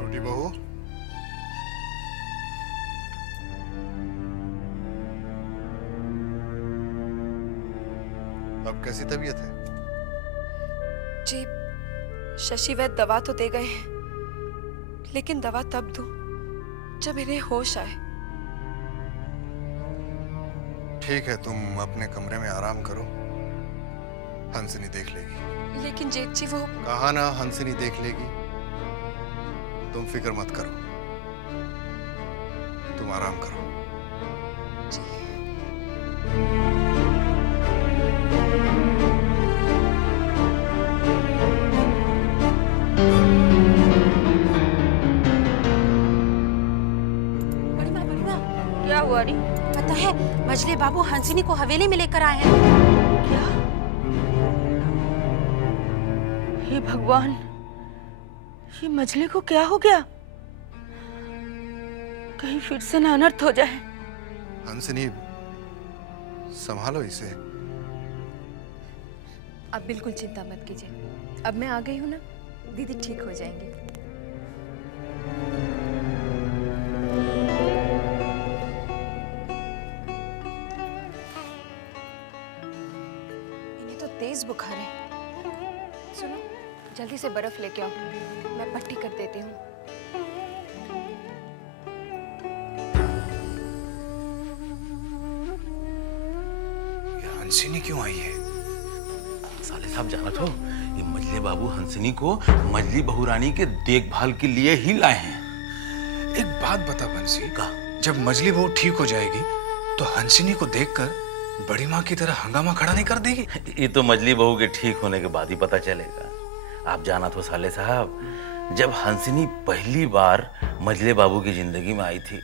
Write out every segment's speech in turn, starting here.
छोटी बहू, अब कैसी तबीयत है? जी, शशि वैद्य दवा तो दे गए हैं, लेकिन दवा तब दूं जब इन्हें होश आए। ठीक है, तुम अपने कमरे में आराम करो, हंसिनी देख लेगी। लेकिन जेठ जी वो कहा ना, हंसिनी देख लेगी। तुम फिक्र मत करो, तुम आराम करो। बड़ी माँ, क्या हुआ री? पता है मजले बाबू हंसिनी को हवेली में लेकर आए हैं। क्या? हे भगवान, ये मजले को क्या हो गया? कहीं फिर से ना अनर्थ हो जाए। हंसिनी, संभालो इसे। आप बिल्कुल चिंता मत कीजिए, अब मैं आ गई हूँ ना, दीदी ठीक हो जाएंगी। इन्हें तो तेज बुखार है। सुनो, जल्दी से बर्फ लेके आओ, मैं पट्टी कर देती हूँ। हंसिनी क्यों आई है? साले साहब जाना तो ये मजले बाबू हंसिनी को मजली बहुरानी के देखभाल के लिए ही लाए हैं। एक बात बता बंसी, का? जब मजली बहू ठीक हो जाएगी तो हंसिनी को देखकर बड़ी माँ की तरह हंगामा खड़ा नहीं कर देगी? ये तो मजली बहू के ठीक होने के बाद ही पता चलेगा। आप जाना तो साले साहब, जब हंसिनी पहली बार मजले बाबू की जिंदगी में आई थी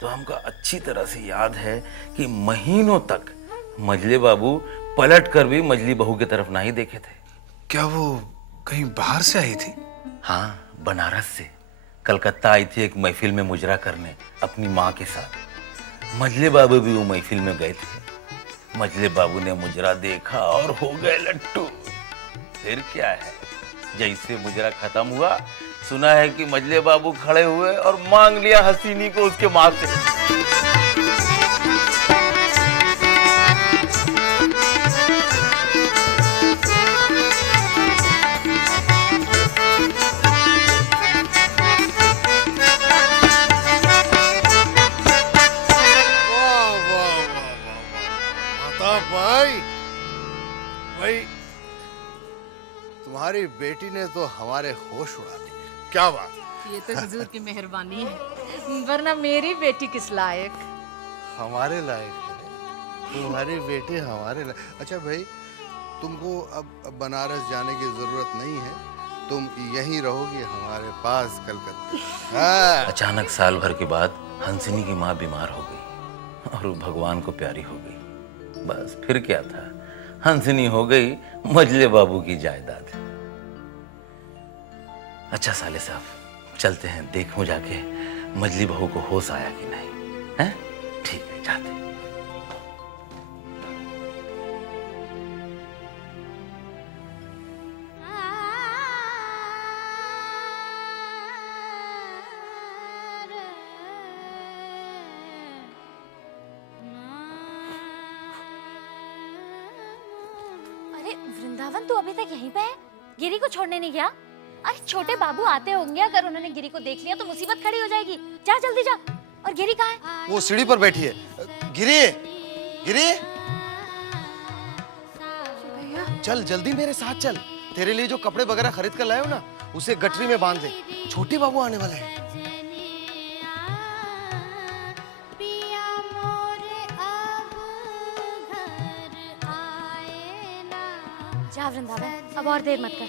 तो हमको अच्छी तरह से याद है कि महीनों तक मजले बाबू पलट कर भी मजली बहू की तरफ नहीं देखे थे। क्या वो कहीं बाहर से आई थी? हाँ, बनारस से कलकत्ता आई थी एक महफिल में मुजरा करने अपनी माँ के साथ। मजले बाबू भी वो महफिल में गए थे। मजले बाबू ने मुजरा देखा और हो गए लट्टू। फिर क्या है, जैसे मुजरा खत्म हुआ, सुना है कि मजले बाबू खड़े हुए और मांग लिया हसीनी को उसके माँ से। वाह वाह वाह वाह वाह, माता भाई, भाई तुम्हारी बेटी ने तो हमारे होश उड़ा दिए। क्या बात है। ये तो हुजूर की मेहरबानी है, वरना मेरी बेटी किस लायक। हमारे लायक है, तुम्हारी बेटी हमारे लायक। अच्छा भाई, तुमको अब बनारस जाने की जरूरत नहीं है, तुम यहीं रहोगी हमारे पास कलकत्ता। हाँ। अचानक साल भर के बाद हंसिनी की माँ बीमार हो गई और वो भगवान को प्यारी हो गई। बस फिर क्या था, हंसिनी हो गई मजले बाबू की जायदाद। अच्छा साले साहब, चलते हैं, देखूं जाके मजली बहू को होश आया कि नहीं। हैं? ठीक है, जाते हैं। अरे वृंदावन तू अभी तक यहीं पे है? गिरी को छोड़ने नहीं गया? अरे छोटे बाबू आते होंगे, अगर उन्होंने गिरी को देख लिया तो मुसीबत खड़ी हो जाएगी। जा जल्दी जा। और गिरी कहाँ है? वो सीढ़ी पर बैठी है। गिरी, गिरी, चल जल्दी मेरे साथ चल। तेरे लिए जो कपड़े वगैरह खरीद कर लाए हो ना, उसे गठरी में बांध दे, छोटे बाबू आने वाले हैं। जा वृंदावन, अब और देर मत कर।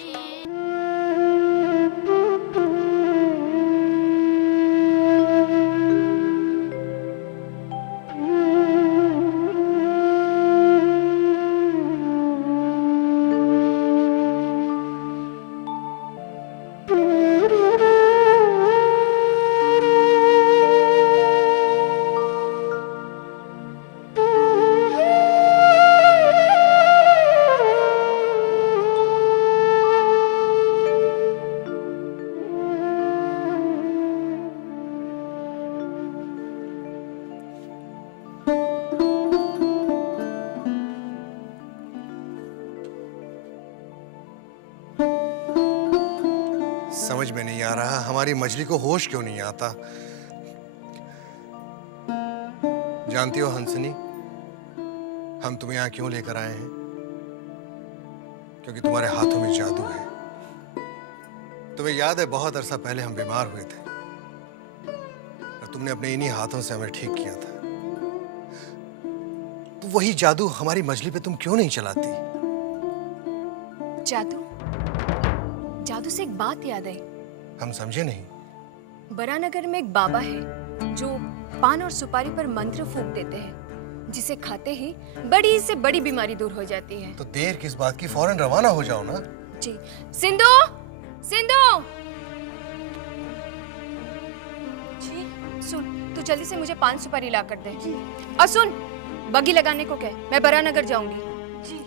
समझ में नहीं आ रहा हमारी मछली को होश क्यों नहीं आता। जानती हो हंसनी, हम तुम्हें यहाँ क्यों लेकर आए हैं? क्योंकि तुम्हारे हाथों में जादू है। तुम्हें याद है बहुत अरसा पहले हम बीमार हुए थे और तुमने अपने इन्हीं हाथों से हमें ठीक किया था। तो वही जादू हमारी मछली पे तुम क्यों नहीं चलाती? जादू? जादू से एक बात याद आई। हम समझे नहीं। बरानगर में एक बाबा है जो पान और सुपारी पर मंत्र फूंक देते हैं, जिसे खाते ही बड़ी से बड़ी बीमारी दूर हो जाती है। तो देर किस बात की, फौरन रवाना हो जाओ ना। जी। सिंधु, सिंधु जी, सुन, तू जल्दी से मुझे पान सुपारी ला कर दे। और सुन, बगी लगाने को कह, मैं बरानगर जाऊंगी। जी।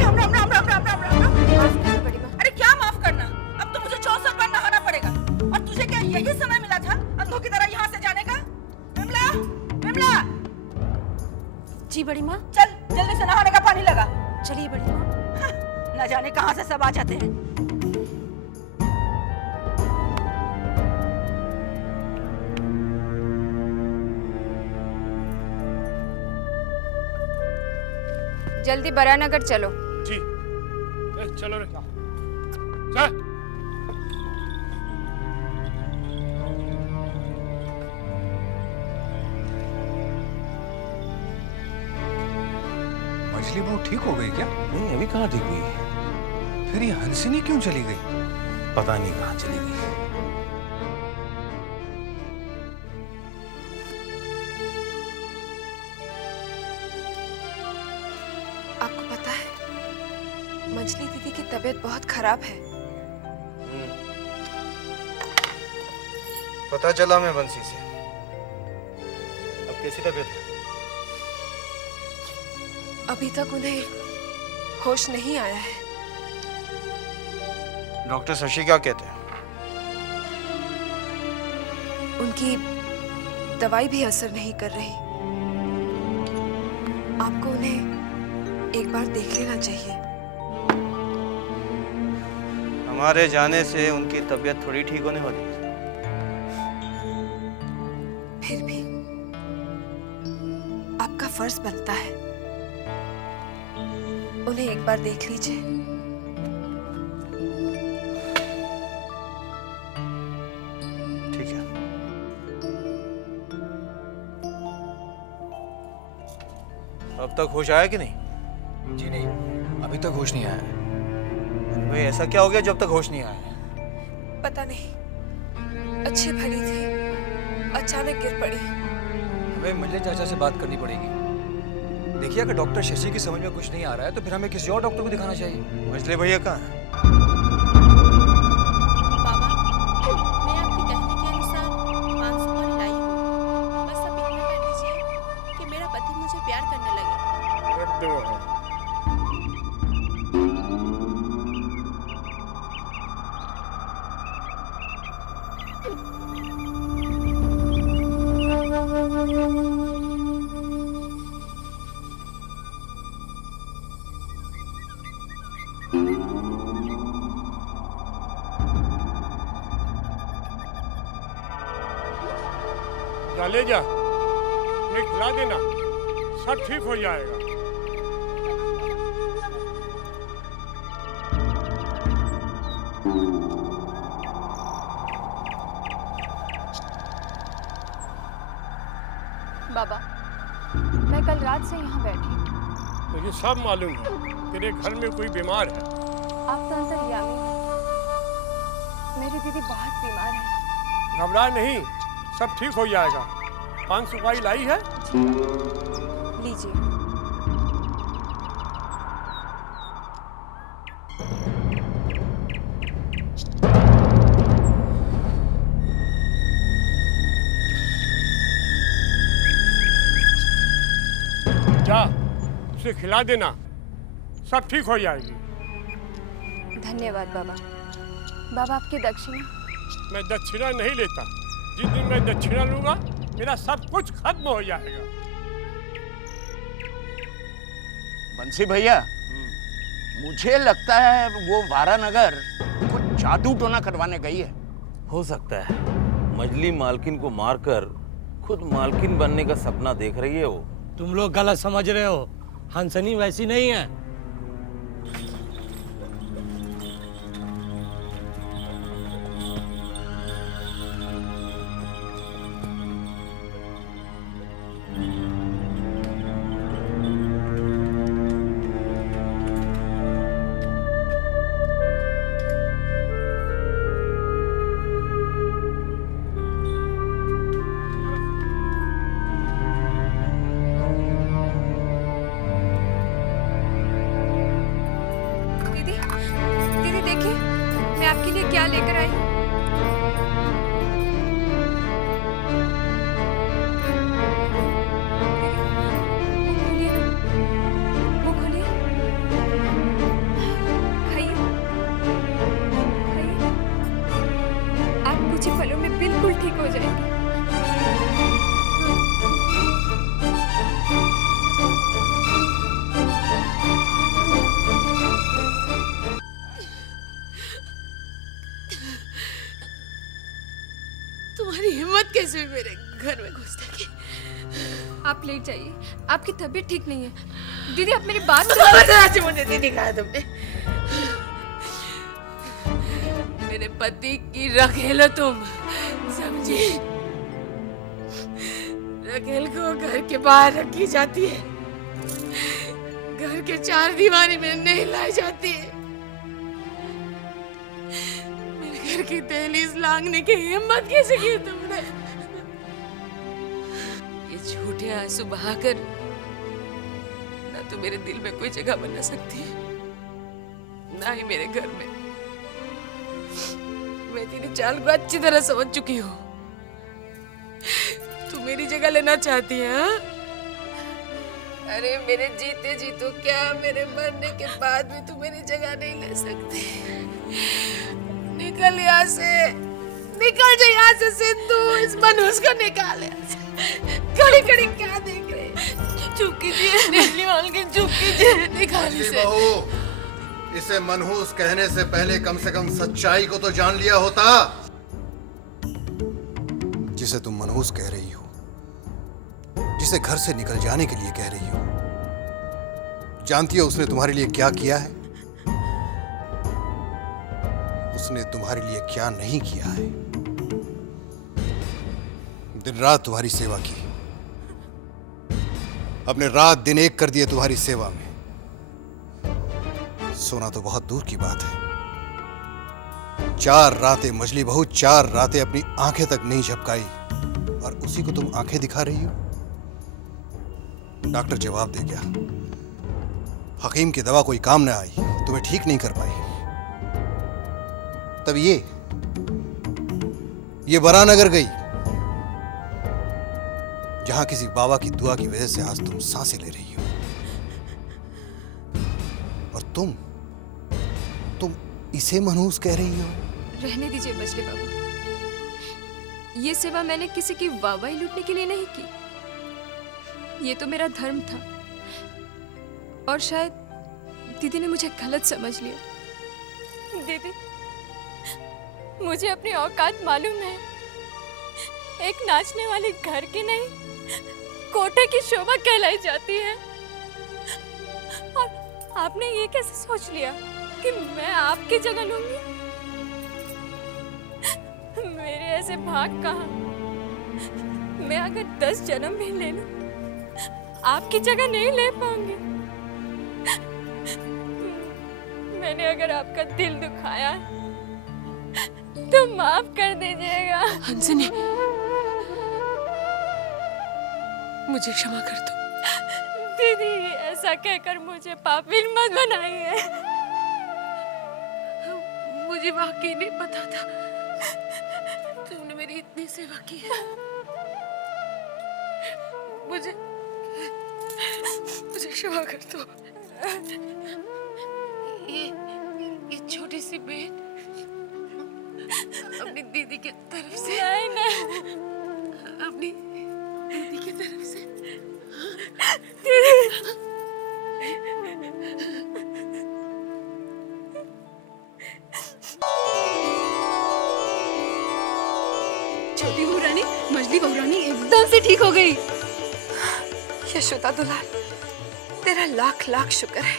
राम राम राम राम राम राम राम। अरे क्या माफ करना, अब तो मुझे 64 बार नहाना पड़ेगा। और तुझे क्या यही समय मिला था अंधों की तरह यहाँ से जाने का? विमला, विमला। जी बड़ी माँ। चल जल्दी से नहाने का पानी लगा। चलिए बड़ी माँ। न जाने कहाँ से सब आ जाते हैं। जल्दी बरानगर चलो। जी। चलो रे। चल। मछली बहू ठीक हो गई क्या? नहीं, अभी कहाँ ठीक हुई है। फिर ये हंसिनी क्यों चली गई? पता नहीं कहाँ चली गई। आपको पता है, मछली दीदी की तबीयत बहुत खराब है। पता चला मैं बंसी से। अब कैसी तबीयत है? अभी तक उन्हें होश नहीं आया है। डॉक्टर शशि क्या कहते हैं? उनकी दवाई भी असर नहीं कर रही। आपको उन्हें एक बार देख लेना चाहिए। हमारे जाने से उनकी तबीयत थोड़ी ठीक होने वाली है। फिर भी आपका फर्ज बनता है, उन्हें एक बार देख लीजिए। ठीक है। अब तक होश आया कि नहीं? जी नहीं, अभी तक होश नहीं आया है। भाई ऐसा क्या हो गया जब तक होश नहीं आया? पता नहीं, अच्छी भली थी, अचानक गिर पड़ी। हमें मंजले चाचा से बात करनी पड़ेगी। देखिए, अगर डॉक्टर शशि की समझ में कुछ नहीं आ रहा है तो फिर हमें किसी और डॉक्टर को दिखाना चाहिए। मंजले भैया कहाँ हैं? बाबा, मैं आपके कहने के अनुसार 5 सुपारी लाई हूँ। बस अब इतना कर दीजिए कि मेरा पति मुझे प्यार करने लगे। जा ले जा, मैं खिला देना, सब ठीक हो जाएगा। बाबा, मैं कल रात से यहाँ बैठी हूँ। मुझे सब मालूम है, तेरे घर में कोई बीमार है। आप तो अंतर्यामी हैं। मेरी दीदी बहुत बीमार है। घबरा नहीं, सब ठीक हो जाएगा। 5 सुपारी लाई है? लीजिए। जा, उसे खिला देना, सब ठीक हो जाएगी। धन्यवाद बाबा। बाबा, आपकी दक्षिणा? मैं दक्षिणा नहीं लेता। जिस दिन मैं दक्षिणा लूंगा, मेरा सब कुछ खत्म हो जाएगा। बंसी भैया, मुझे लगता है वो वारानगर कुछ जादू टोना करवाने गई है। हो सकता है मजली मालकिन को मारकर खुद मालकिन बनने का सपना देख रही है वो। तुम लोग गलत समझ रहे हो, हंसनी वैसी नहीं है। दीदी देखिए, मैं आपके लिए क्या लेकर आई हूँ। मुंह खोलिए, खाइए, खाइए। आप कुछ ही पलों में बिल्कुल ठीक हो जाएंगे। तुम्हारी हिम्मत कैसे हुई मेरे घर में घुसने की? आप लेट जाइए, आपकी तबीयत ठीक नहीं है। दीदी आप मेरी बात आज मुझे नहीं दिखाया तुमने। मेरे पति की रखेल हो तुम, समझी? रखेल को घर के बाहर रखी जाती है, घर के चार दीवारी में नहीं लाई जाती है। मेरे घर की दहलीज लांघने की हिम्मत कैसे की तुमने? ये झूठे आंसू बहाकर ना तो मेरे दिल में कोई जगह बना सकती है, ना ही मेरे घर में। मैं तेरी चाल को अच्छी तरह समझ चुकी हूँ। तू मेरी जगह लेना चाहती है, हाँ? अरे मेरे जीते जी तो क्या, मेरे मरने के बाद भी तू मेरी जगह नहीं ले सकती। निकल यहाँ से, निकल जा यहाँ से सिंधु, इस मनहूस को निकाल यहाँ से। खड़ी खड़ी क्या देख रहे? चुप कीजिए, नीली मालकिन चुप कीजिए, निकाल इसे। इसे मनहूस कहने से पहले कम से कम सच्चाई को तो जान लिया होता। जिसे तुम मनहूस कह रही हो, जिसे घर से निकल जाने के लिए कह रही हो, जानती हो उसने तुम्हारे लिए क्या किया है? उसने तुम्हारे लिए क्या नहीं किया है? दिन रात तुम्हारी सेवा की, अपने रात दिन एक कर दिए तुम्हारी सेवा में। सोना तो बहुत दूर की बात है, 4 रातें मजली बहू, 4 रातें अपनी आंखें तक नहीं झपकाई, और उसी को तुम आंखें दिखा रही हो। डॉक्टर जवाब दे गया, हकीम की दवा कोई काम ना आई, तुम्हें ठीक नहीं कर पाई। तब ये बरानगर गई, जहां किसी बाबा की दुआ की वजह से आज तुम सांसें ले रही हो। और तुम इसे मनहूस कह रही हो? रहने दीजिए मछली बाबू, ये सेवा मैंने किसी की वाहवाही लूटने के लिए नहीं की। ये तो मेरा धर्म था, और शायद दीदी ने मुझे गलत समझ लिया। दीदी, मुझे अपनी औकात मालूम है। एक नाचने वाली घर की नहीं, कोटे की शोभा कहलाई जाती है। और आपने ये कैसे सोच लिया कि मैं आपकी जगह लूंगी? मेरे ऐसे भाग कहाँ? मैं अगर 10 जन्म भी ले लूं, आपकी जगह नहीं ले पाऊंगी। मैंने अगर आपका दिल दुखाया तो माफ कर दीजिएगा। हंसनी, मुझे क्षमा कर दो। दीदी, ऐसा कहकर मुझे पापीन मत बनाइए। मुझे वाकई नहीं पता था तुमने मेरी इतनी सेवा की है। मुझे क्षमा कर दो। ये छोटी सी बेट अपनी दीदी की तरफ से, नहीं, अपनी दीदी की तरफ से। गई। यशोदा दुलार, तेरा लाख लाख शुक्र है।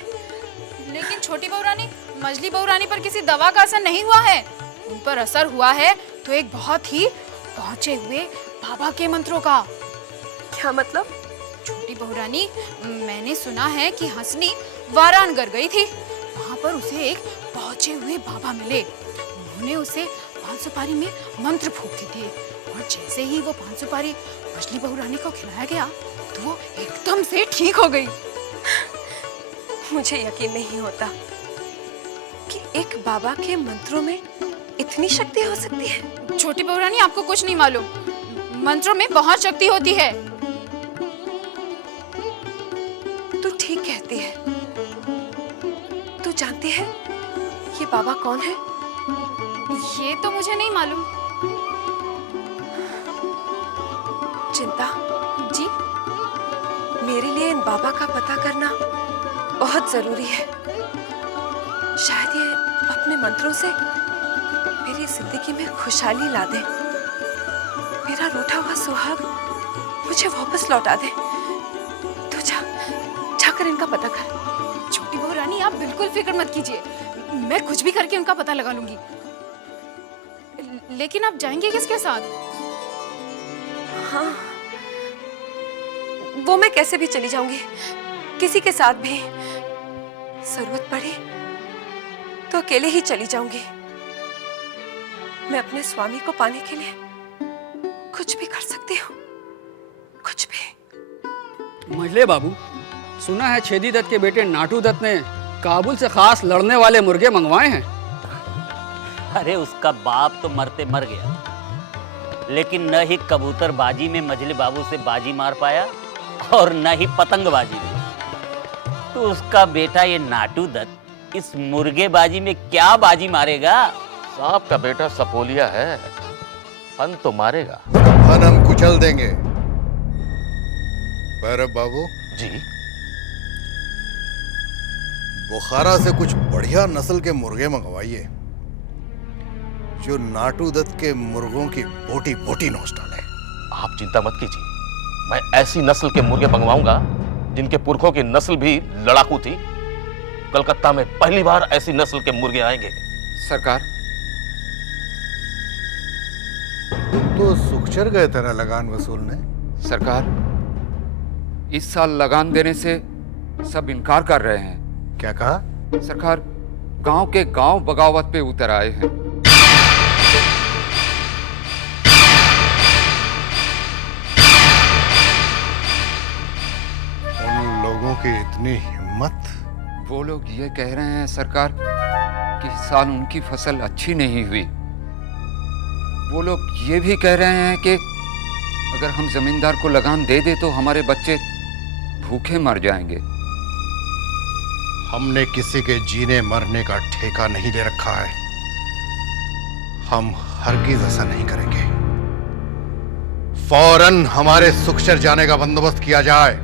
लेकिन छोटी बहू रानी, मजली बहू रानी पर किसी दवा का असर नहीं हुआ है। उन पर असर हुआ है तो एक बहुत ही पहुंचे हुए बाबा के मंत्रों का। क्या मतलब? छोटी बहू रानी, मैंने सुना है कि हंसनी वाराणगढ़ गई थी। वहाँ पर उसे एक पहुंचे हुए बाबा मिले। उन्होंने उसे 5 सुपारी में मंत्र फूंक के दिए और जैसे ही वो 5 सुपारी मछली बहू रानी को खिलाया गया तो वो एकदम से ठीक हो गई। मुझे यकीन नहीं होता कि एक बाबा के मंत्रों में इतनी शक्ति हो सकती है। छोटी बहू रानी, आपको कुछ नहीं मालूम। मंत्रों में बहुत शक्ति होती है। तू ठीक कहती है। तू जानती है ये बाबा कौन है? ये तो मुझे नहीं मालूम। चिंता जी, मेरे लिए इन बाबा का पता करना बहुत जरूरी है। शायद ये अपने मंत्रों से मेरी जिंदगी में खुशहाली ला दे, मेरा रूठा हुआ सुहाग मुझे वापस लौटा दे। तू जाकर इनका पता कर। छोटी बहू रानी, आप बिल्कुल फिक्र मत कीजिए, मैं कुछ भी करके उनका पता लगा लूंगी। लेकिन आप जाएंगे किसके साथ? हाँ, वो मैं कैसे भी चली जाऊंगी, किसी के साथ भी। जरूरत पड़ी तो अकेले ही चली जाऊंगी। मैं अपने स्वामी को पाने के लिए कुछ भी कर सकती हूँ, कुछ भी। मजले बाबू, सुना है छेदी दत्त के बेटे नाटू दत्त ने काबुल से खास लड़ने वाले मुर्गे मंगवाए हैं। अरे उसका बाप तो मरते मर गया, लेकिन न ही कबूतरबाजी में मजले बाबू से बाजी मार पाया और न ही पतंगबाजी में। तो उसका बेटा ये नाटू दत्त इस मुर्गेबाजी में क्या बाजी मारेगा? सांप का बेटा सपोलिया है, फन तो मारेगा। फन हम कुचल देंगे। भैरव बाबू जी, बुखारा से कुछ बढ़िया नस्ल के मुर्गे मंगवाइए जो नाटू दत्त के मुर्गों की बोटी बोटी नोच डाले। आप चिंता मत कीजिए, मैं ऐसी नस्ल के मुर्गे मंगवाऊंगा जिनके पुरखों की नस्ल भी लड़ाकू थी। कलकत्ता में पहली बार ऐसी नस्ल के मुर्गे आएंगे। सरकार, तुम तो सुखचर गए थे ना लगान वसूलने। सरकार, इस साल लगान देने से सब इनकार कर रहे हैं। क्या कहा? सरकार, गांव के गांव बगावत पे उतर आए हैं। उन लोगों की इतनी हिम्मत। वो लोग ये कह रहे हैं सरकार कि इस साल उनकी फसल अच्छी नहीं हुई। वो लोग ये भी कह रहे हैं कि अगर हम जमींदार को लगान दे दे तो हमारे बच्चे भूखे मर जाएंगे। हमने किसी के जीने मरने का ठेका नहीं ले रखा है। हम हरगिज ऐसा नहीं करेंगे। फौरन हमारे सुखचर जाने का बंदोबस्त किया जाए।